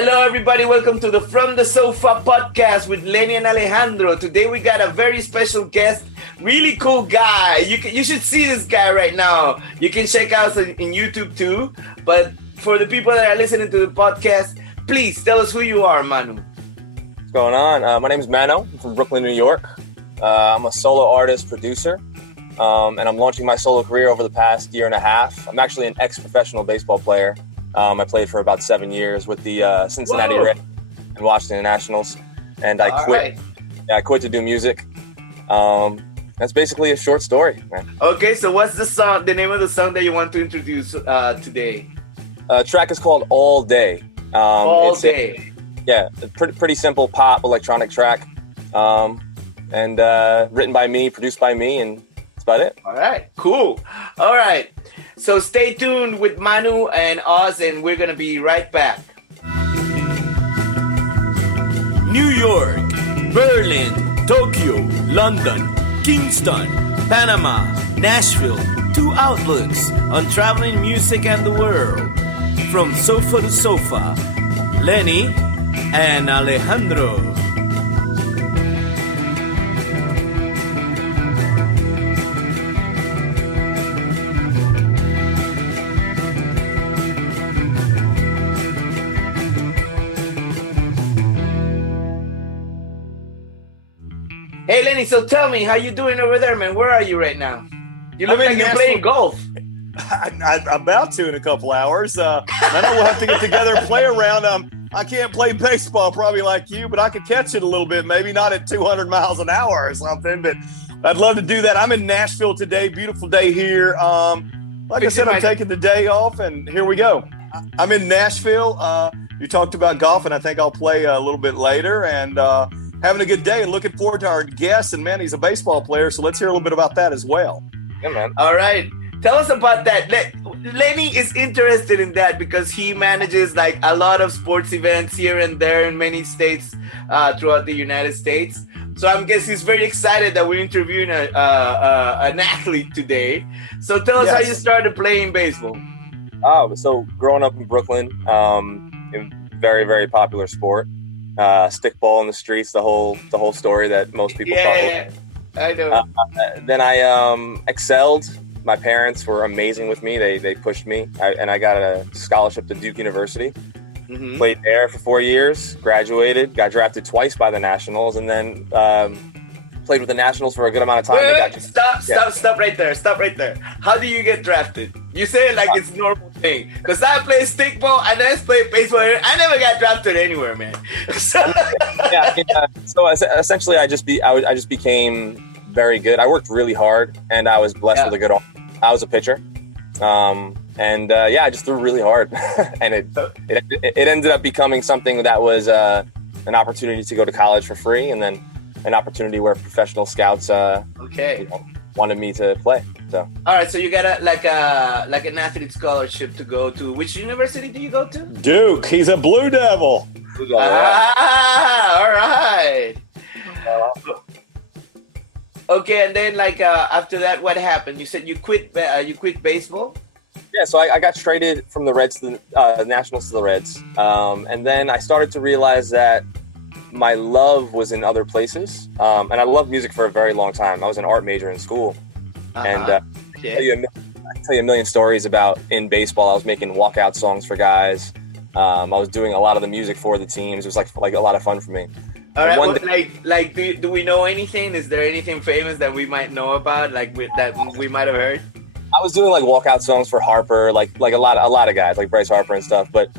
Hello, everybody. Welcome to the From the Sofa podcast with Lenny and Alejandro. Today we got a very special guest, really cool guy. You should see this guy right now. You can check out in YouTube too. But for the people that are listening to the podcast, please tell us who you are, Manu. What's going on? My name is Manno. I'm from Brooklyn, New York. I'm a solo artist, producer, and I'm launching my solo career over the past year and a half. I'm actually an ex-professional baseball player. I played for about 7 years with the Cincinnati Reds and Washington Nationals, and I quit. Right. Yeah, I quit to do music. That's basically a short story, man. Okay, so what's the name of the song that you want to introduce today? Track is called All Day. All Day. Pretty simple pop electronic track, and written by me, produced by me, and that's about it. All right, cool. All right, so stay tuned with Manu and us, and we're gonna be right back. New York, Berlin, Tokyo, London, Kingston, Panama, Nashville. 2 outlooks on traveling music and the world. From sofa to sofa, Lenny and Alejandro. Hey Lenny, so tell me, how you doing over there, man? Where are you right now? You look like you're playing golf. I'm about to in a couple hours. I know we'll have to get together and play around. I can't play baseball probably like you, but I could catch it a little bit. Maybe not at 200 miles an hour or something, but I'd love to do that. I'm in Nashville today. Beautiful day here. Like I said, I'm taking the day off, and here we go. I'm in Nashville. You talked about golf, and I think I'll play a little bit later. And having a good day and looking forward to our guest. And, man, he's a baseball player, so let's hear a little bit about that as well. Yeah, man. All right. Tell us about that. Lenny is interested in that because he manages like a lot of sports events here and there in many states throughout the United States. So I guess he's very excited that we're interviewing an athlete today. So tell us how you started playing baseball. Oh, so growing up in Brooklyn, very, very popular sport. Stickball in the streets, the whole story that most people follow. Yeah, I know. Then I excelled. My parents were amazing with me. They pushed me, and I got a scholarship to Duke University. Mm-hmm. Played there for 4 years, graduated, got drafted twice by the Nationals, and then played with the Nationals for a good amount of time. Wait, stop right there. Stop right there. How do you get drafted? You say it like it's a normal thing. Because I play stickball and I play baseball. I never got drafted anywhere, man. So essentially, I just became very good. I worked really hard, and I was blessed with a good arm. I was a pitcher. I just threw really hard, and it ended up becoming something that was an opportunity to go to college for free, and then an opportunity where professional scouts wanted me to play. So all right, so you got an athlete scholarship to go to. Which university do you go to? Duke. He's a Blue Devil. All right. Okay, and then after that, what happened? You said you quit baseball? Yeah, so I got traded from the Reds to the Nationals to the Reds, and then I started to realize that my love was in other places, and I loved music for a very long time. I was an art major in school, and I can tell you a million stories about in baseball. I was making walkout songs for guys. I was doing a lot of the music for the teams. It was like a lot of fun for me. All right. Do we know anything? Is there anything famous that we might know about, that we might have heard? I was doing walkout songs for Harper, like a lot of guys, like Bryce Harper and stuff. But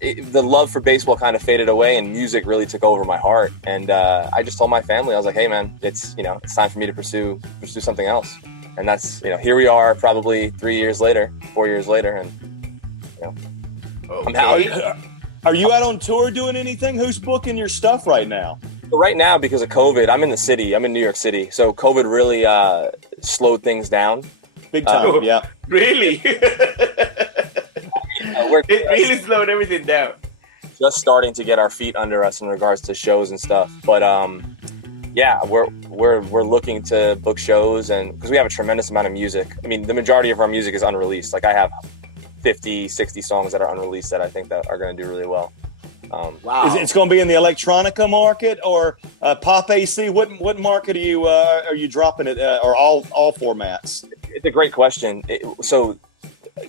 the love for baseball kind of faded away, and music really took over my heart. And I just told my family, I was like, "Hey, man, it's time for me to pursue something else." And that's here we are, probably 4 years later, and I'm happy. Are you out on tour doing anything? Who's booking your stuff right now? So right now, because of COVID, I'm in the city. I'm in New York City. So COVID really slowed things down. Big time, yeah. Really? It really slowed everything down. Just starting to get our feet under us in regards to shows and stuff. But we're looking to book shows, and because we have a tremendous amount of music. I mean, the majority of our music is unreleased. I have 50, 60 songs that are unreleased that I think that are going to do really well. Wow. It's going to be in the electronica market or pop AC? What market are you dropping it, or all formats? It's a great question. So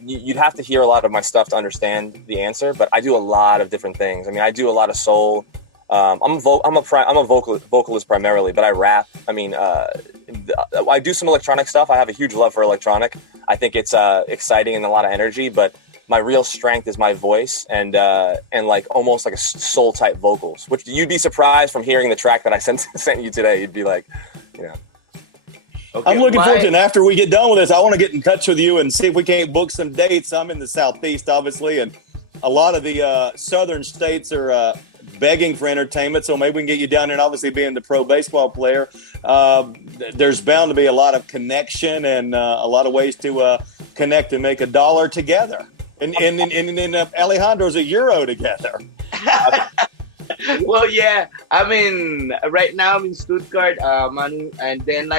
you'd have to hear a lot of my stuff to understand the answer, but I do a lot of different things. I mean, I do a lot of soul. I'm a vocalist primarily, but I rap. I mean, I do some electronic stuff. I have a huge love for electronic. I think it's exciting and a lot of energy, but my real strength is my voice and like almost like a soul type vocals, which you'd be surprised from hearing the track that I sent you today. You'd be like, you know. Okay, I'm looking forward to it. And after we get done with this, I want to get in touch with you and see if we can't book some dates. I'm in the Southeast, obviously, and a lot of the southern states are begging for entertainment, so maybe we can get you down there. And obviously, being the pro baseball player, there's bound to be a lot of connection and a lot of ways to connect and make a dollar together. And Alejandro's a euro together. Well, yeah. I mean, right now I'm in Stuttgart, Manu, and then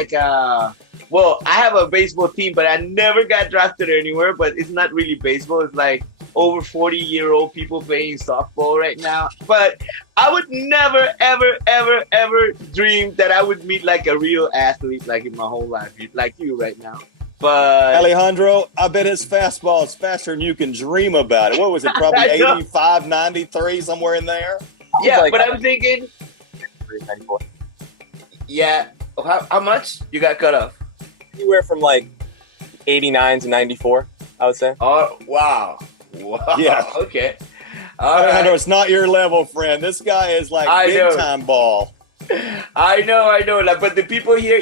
well, I have a baseball team, but I never got drafted anywhere. But it's not really baseball. It's like over 40-year-old people playing softball right now. But I would never, ever, ever, ever dream that I would meet like a real athlete like in my whole life, like you right now. But Alejandro, I bet his fastball is faster than you can dream about it. What was it? Probably 85, 93, somewhere in there. Yeah, but I'm thinking. Yeah, how much you got cut off? Anywhere from like 89 to 94, I would say. Oh, wow. Yeah. Okay. Alejandro, it's not your level, friend. This guy is like big time ball. I know. Like, but the people here,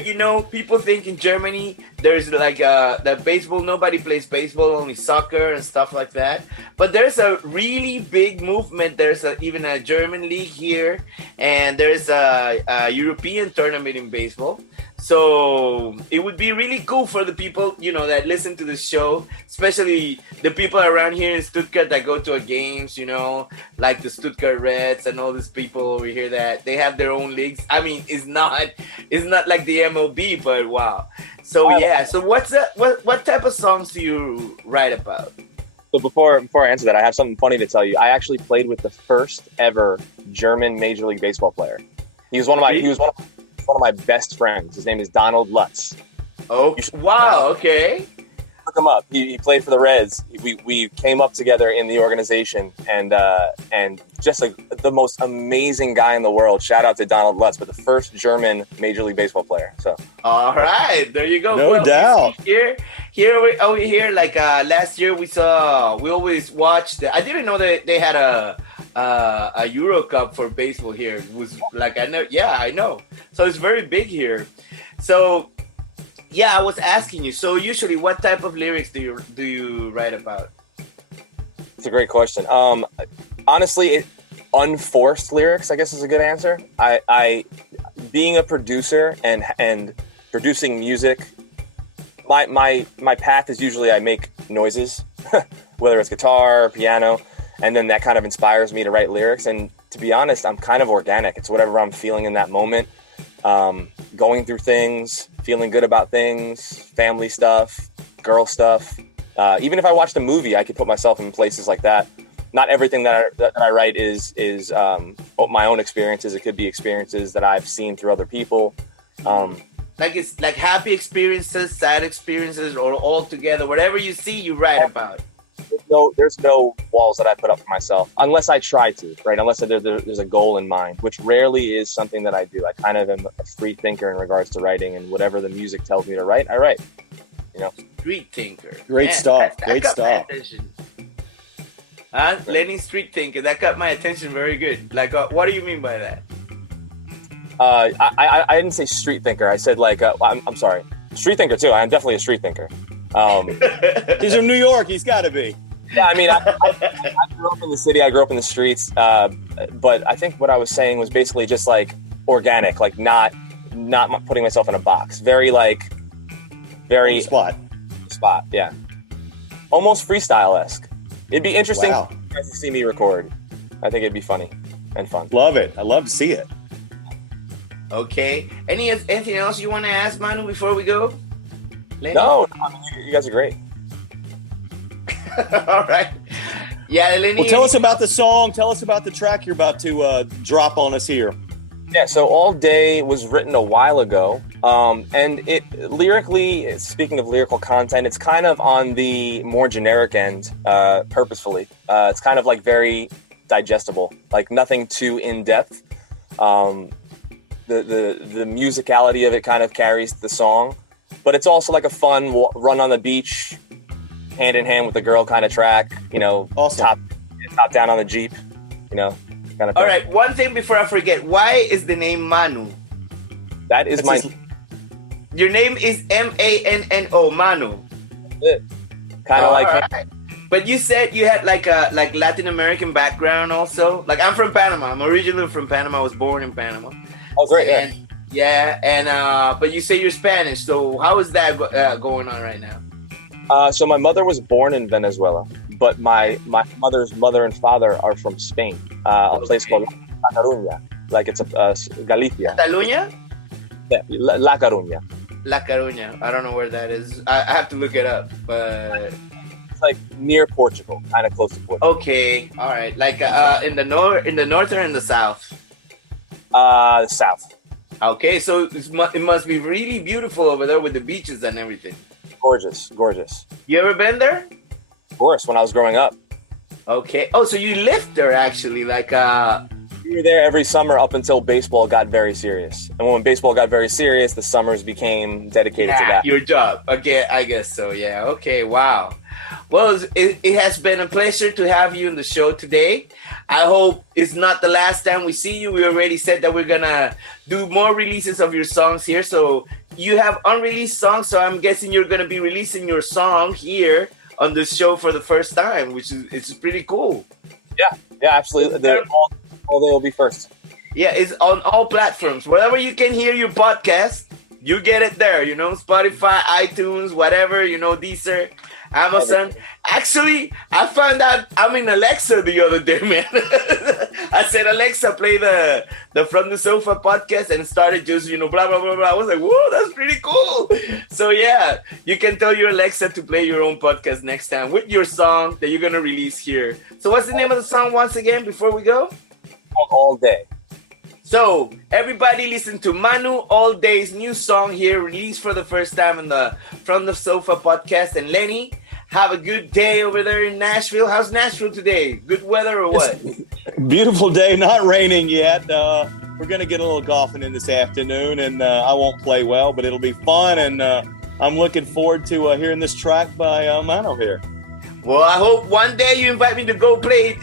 people think in Germany there's like that baseball. Nobody plays baseball, only soccer and stuff like that. But there's a really big movement. There's even a German league here, and there's a European tournament in baseball. So it would be really cool for the people, that listen to the show, especially the people around here in Stuttgart that go to our games, like the Stuttgart Reds and all these people over here that they have their own leagues. I mean, it's not like the MLB, but wow. So yeah. So what type of songs do you write about? So before I answer that, I have something funny to tell you. I actually played with the first ever German Major League Baseball player. He was one of my best friends. His name is Donald Lutz. Oh, wow. Okay. Look him up. He played for the Reds. We came up together in the organization, and just like the most amazing guy in the world. Shout out to Donald Lutz, but the first German Major League Baseball player. So. All right, there you go. No doubt. Here over here. Like last year, we always watched. I didn't know that they had a Euro Cup for baseball here. It was like I know. So it's very big here. So yeah, I was asking you. So usually, what type of lyrics do you write about? It's a great question. Honestly, unforced lyrics, I guess, is a good answer. I being a producer and producing music, my path is usually I make noises, whether it's guitar or piano. And then that kind of inspires me to write lyrics. And to be honest, I'm kind of organic. It's whatever I'm feeling in that moment. Going through things, feeling good about things, family stuff, girl stuff. Even if I watched a movie, I could put myself in places like that. Not everything that I write is my own experiences. It could be experiences that I've seen through other people. Like it's like happy experiences, sad experiences, or all together. Whatever you see, you write about. There's no walls that I put up for myself unless I try to, right? Unless there's a goal in mind, which rarely is something that I do. I kind of am a free thinker in regards to writing, and whatever the music tells me to write, I write. Street thinker. Great stuff. Great stuff. Lenny, street thinker. That got my attention very good. Like, what do you mean by that? I didn't say street thinker. I said I'm sorry, street thinker too. I'm definitely a street thinker. He's from New York. He's got to be. Yeah, I mean, I grew up in the city. I grew up in the streets. But I think what I was saying was basically just like organic, like not putting myself in a box. Very spot. Yeah, almost freestyle-esque. It'd be interesting Wow. to see me record. I think it'd be funny and fun. Love it. I love to see it. Okay. Anything else you want to ask, Manu, before we go? Lenny? No, I mean, you guys are great. All right. Yeah, Lenny. Well, tell us about the song. Tell us about the track you're about to drop on us here. Yeah, so All Day was written a while ago. And it lyrically, speaking of lyrical content, it's kind of on the more generic end, purposefully. It's kind of like very digestible, like nothing too in depth. The musicality of it kind of carries the song, but it's also like a fun run on the beach, hand in hand with the girl kind of track. You know, awesome. top down on the Jeep. You know, kind of. All right. One thing before I forget, why is the name Manu? That is my. Your name is Manno, Manu. Kind of like. Right. But you said you had like a Latin American background also. Like I'm from Panama. I'm originally from Panama. I was born in Panama. Oh, great! And, but you say you're Spanish. So how is that going on right now? So my mother was born in Venezuela, but my mother's mother and father are from Spain, a place called La Coruña. Like it's Galicia. Catalunya? Yeah, La Coruña. La Coruña. I don't know where that is. I have to look it up, but it's like near Portugal, kind of close to Portugal. Okay, all right. Like in the north or in the south? The south. Okay, so it must be really beautiful over there with the beaches and everything. Gorgeous. You ever been there? Of course, when I was growing up. Okay. Oh, so you lived there actually, like We were there every summer up until baseball got very serious. And when baseball got very serious, the summers became dedicated to that. Your job. Okay, I guess so. Yeah. Okay. Wow. Well, it has been a pleasure to have you in the show today. I hope it's not the last time we see you. We already said that we're gonna do more releases of your songs here. So you have unreleased songs. So I'm guessing you're gonna be releasing your song here on this show for the first time, which is it's pretty cool. Yeah, absolutely. All Day will be first. Yeah, it's on all platforms. Wherever you can hear your podcast, you get it there. You know, Spotify, iTunes, whatever. You know, Deezer, Amazon. Actually, I found out I'm in Alexa the other day, man. I said, Alexa, play the From the Sofa podcast, and it started just, you know, blah, blah, blah, blah. I was like, whoa, that's pretty cool. So, yeah, you can tell your Alexa to play your own podcast next time with your song that you're going to release here. So what's the name of the song once again before we go? All Day. So, everybody listen to Manu All Day's new song here, released for the first time in the From the Sofa podcast. And Lenny, have a good day over there in Nashville. How's Nashville today? Good weather or what? Beautiful day, not raining yet. We're going to get a little golfing in this afternoon, and I won't play well, but it'll be fun. And I'm looking forward to hearing this track by Manno here. Well, I hope one day you invite me to go play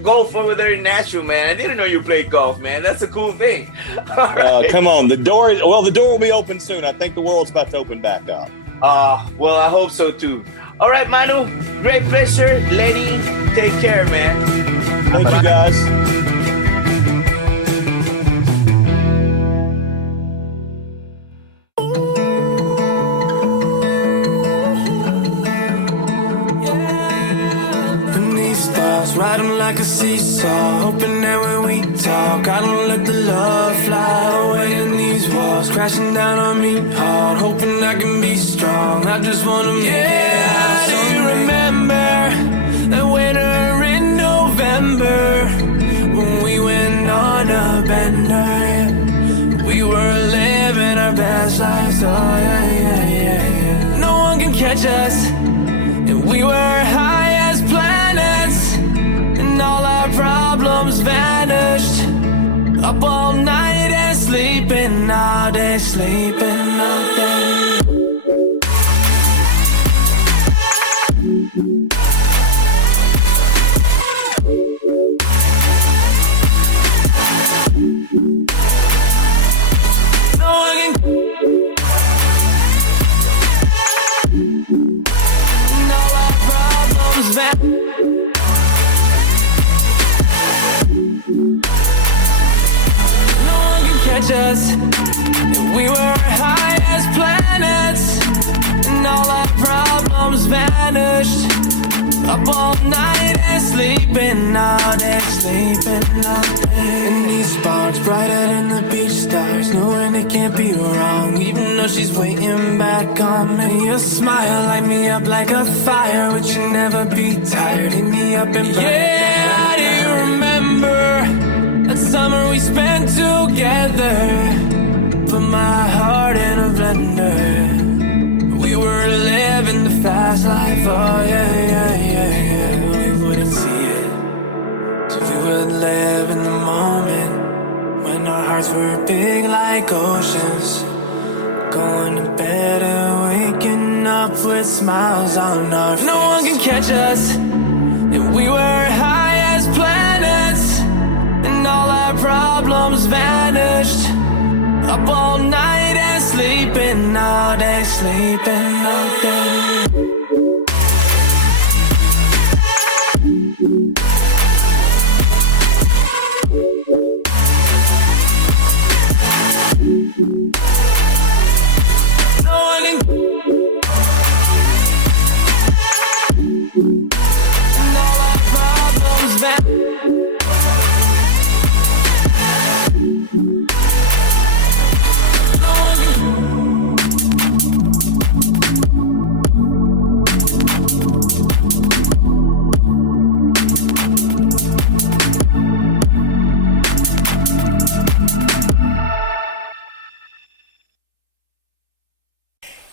golf over there in Nashville, man. I didn't know you played golf, man. That's a cool thing. All right. Come on. The door will be open soon. I think the world's about to open back up. Well, I hope so, too. All right, Manu. Great pleasure. Lenny, take care, man. Thank you, guys. Ride them like a seesaw, hoping that when we talk, I don't let the love fly away in these walls, crashing down on me hard, hoping I can be strong. I just wanna make it out. Do you remember that winter in November when we went on a bender? We were living our best lives. Oh yeah. No one can catch us, and we were high as planets. All our problems vanished. Up all night and sleeping all day, sleeping all day. No one can. And all our problems vanished. Us, and we were high as planets, and all our problems vanished. Up all night and sleeping all day, sleeping all day. And these sparks brighter than the beach stars, knowing it can't be wrong, even though she's waiting back on me. Your smile light me up like a fire, which you never be tired. Hit me up and burn. Yeah, do you remember that summer we spent together? Put my heart in a blender. We were living the fast life, oh yeah. We wouldn't see it, so we would live in the moment when our hearts were big like oceans. Going to bed and waking up with smiles on our faces. No one can catch us, and we were high as planets, and all our problems vanished. Up all night and sleeping all day, sleeping all day. No one can. And all our problems vanished.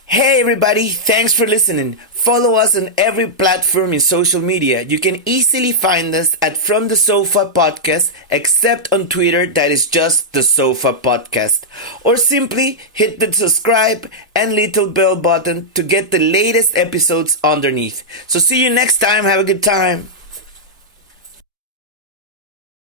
Hey everybody, thanks for listening. Follow us on every platform in social media. You can easily find us at From the Sofa Podcast, except on Twitter, that is just the Sofa Podcast. Or simply hit the subscribe and little bell button to get the latest episodes underneath. So see you next time. Have a good time.